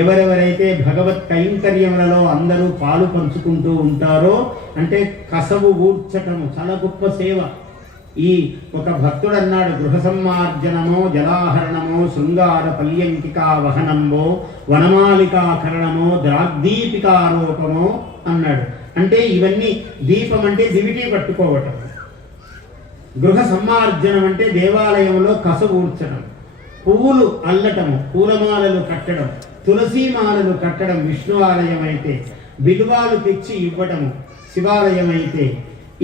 ఎవరెవరైతే భగవత్ కైంకర్యములలో అందరూ పాలు పంచుకుంటూ ఉంటారో, అంటే కసవు ఊడ్చటము చాలా గొప్ప సేవ. ఈ ఒక భక్తుడు అన్నాడు, గృహ సమ్మార్జనమో జలాహరణమో శృంగార పల్యంకికా వహనంబో వనమాలికాకరణమో ద్రాగ్దీపికారోపమో అన్నాడు. అంటే ఇవన్నీ, దీపం అంటే దివిటి పట్టుకోవటం, గృహ సమ్మార్జనం అంటే దేవాలయంలో కస ఊడ్చడం, పువ్వులు అల్లటము, పూలమాలలు కట్టడం, తులసీమాలలు కట్టడం విష్ణు ఆలయం అయితే, బిల్వాలు తెచ్చి ఇవ్వటము శివాలయం అయితే,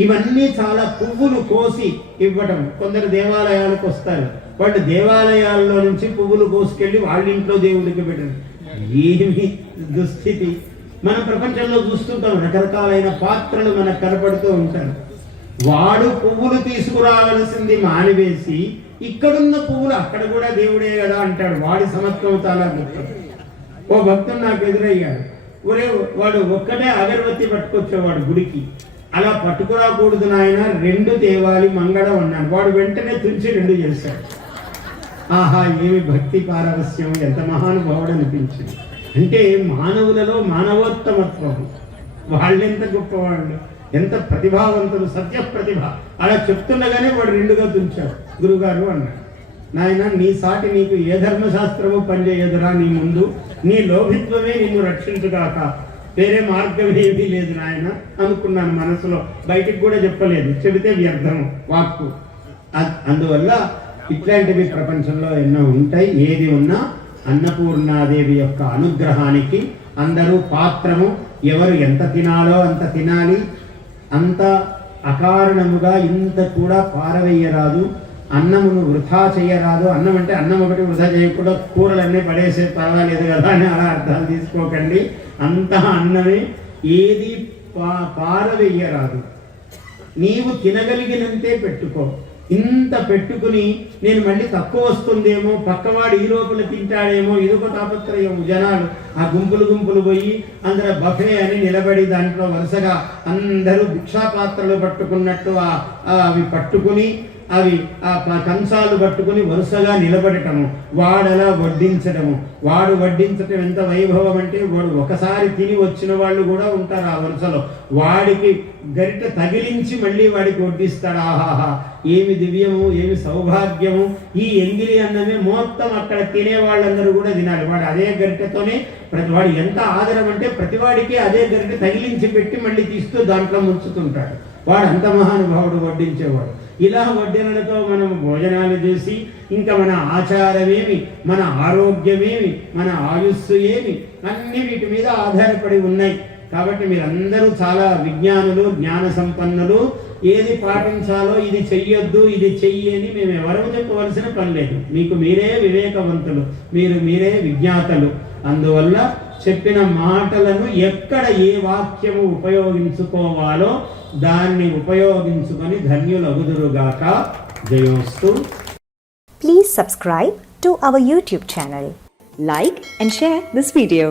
ఇవన్నీ చాలా పువ్వులు కోసి ఇవ్వటం. కొందరు దేవాలయాలకు వస్తారు, వాళ్ళు దేవాలయాల్లో నుంచి పువ్వులు కోసుకెళ్ళి వాళ్ళ ఇంట్లో దేవుడికి పెట్టడం. ఏమి దుస్థితి! మన ప్రపంచంలో చూస్తుంటాం, రకరకాలైన పాత్రలు మనకు కనపడుతూ ఉంటారు. వాడు పువ్వులు తీసుకురావాల్సింది మానివేసి ఇక్కడున్న పువ్వులు అక్కడ కూడా దేవుడే కదా అంటాడు. వాడి సమత్వం చాలా గొప్ప. ఓ భక్తుడు నాకు ఎదురయ్యాడు. వాడు ఒక్కటే అగరబత్తి పట్టుకొచ్చేవాడు గుడికి. అలా పట్టుకురాకూడదు నాయన, 2 తేవాలి మంగళం అన్నాడు. వాడు వెంటనే తుంచి 2 చేశాడు. ఆహా, ఏమి భక్తి పారవస్యం! ఎంత మహానుభావుడు అనిపించింది. అంటే మానవులలో మానవోత్తమత్వం. వాళ్ళెంత గొప్పవాళ్ళు, ఎంత ప్రతిభావంతులు, సత్య ప్రతిభ. అలా చెప్తుండగానే వాడు 2గా తుంచాడు. గురుగారు అన్నాడు, నాయన నీ సాటి నీకు ఏ ధర్మశాస్త్రము పనిచేయదురా నీ ముందు, నీ లోభిత్వమే నిన్ను రక్షించుగాక, వేరే మార్గం ఏమీ లేదు నాయన అనుకున్నాను మనసులో. బయటికి కూడా చెప్పలేదు, చెబితే వ్యర్థం వాక్కు. అందువల్ల ఇట్లాంటివి ప్రపంచంలో ఎన్నో ఉంటాయి. ఏది ఉన్నా అన్నపూర్ణాదేవి యొక్క అనుగ్రహానికి అందరూ పాత్రము. ఎవరు ఎంత తినాలో అంత తినాలి, అంత అకారణముగా ఇంత కూడా పారవేయరాదు. అన్నమును వృధా చేయరాదు. అన్నం అంటే అన్నం ఒకటి వృధా చేయకుండా కూరలన్నీ పడేసే పర్వాలేదు కదా అని అలా అర్థాలు తీసుకోకండి. అంతా అన్నమే, ఏది పారవేయరాదు. నీవు తినగలిగినంతే పెట్టుకో. ఇంత పెట్టుకుని నేను మళ్ళీ తక్కువ వస్తుందేమో, పక్కవాడు ఈ లోపల తింటాడేమో, ఇదొక తాపత్రయం. జనాలు ఆ గుంపులు పోయి అందరూ బఫే అని నిలబడి దాంట్లో వరుసగా అందరూ భిక్షాపాత్రలు పట్టుకున్నట్టు అవి పట్టుకుని, అవి ఆ కంచాలు పట్టుకుని వరుసగా నిలబడటము, వాడలా వడ్డించడము. వాడు వడ్డించటం ఎంత వైభవం అంటే, వాడు ఒకసారి తిని వచ్చిన వాళ్ళు కూడా ఉంటారు ఆ వరుసలో. వాడికి గరిట తగిలించి మళ్ళీ వాడికి వడ్డిస్తాడు. ఆహాహా, ఏమి దివ్యము, ఏమి సౌభాగ్యము! ఈ ఎంగిలి అన్నమే మొత్తం అక్కడ తినే వాళ్ళందరూ కూడా తినాలి. వాడు అదే గరిటతోనే వాడు ఎంత ఆదరం అంటే ప్రతివాడికి అదే గరిట తగిలించి పెట్టి మళ్ళీ తీస్తూ దాంట్లో ముంచుతుంటాడు. వాడు అంత మహానుభావుడు, వడ్డించేవాడు. ఇలా వడ్డనలతో మనం భోజనాలు చేసి, ఇంకా మన ఆచారమేమి, మన ఆరోగ్యమేమి, మన ఆయుస్సు ఏమి, అన్ని వీటి మీద ఆధారపడి ఉన్నాయి. కాబట్టి మీరందరూ చాలా విజ్ఞానులు, జ్ఞాన సంపన్నులు. ఏది పాటించాలో ఇది చెయ్యొద్దు, ఇది చెయ్యి అని మేము ఎవరూ చెప్పవలసిన పని లేదు. మీకు మీరే వివేకవంతులు, మీరే విజ్ఞాతలు. అందువల్ల చెప్పిన మాటలను ఎక్కడ ఏ వాక్యము ఉపయోగించుకోవాలో దాన్ని ఉపయోగించుకొని ధన్యులగుదురుగాక. జయోస్తు. Please subscribe to our YouTube channel. Like and share this video.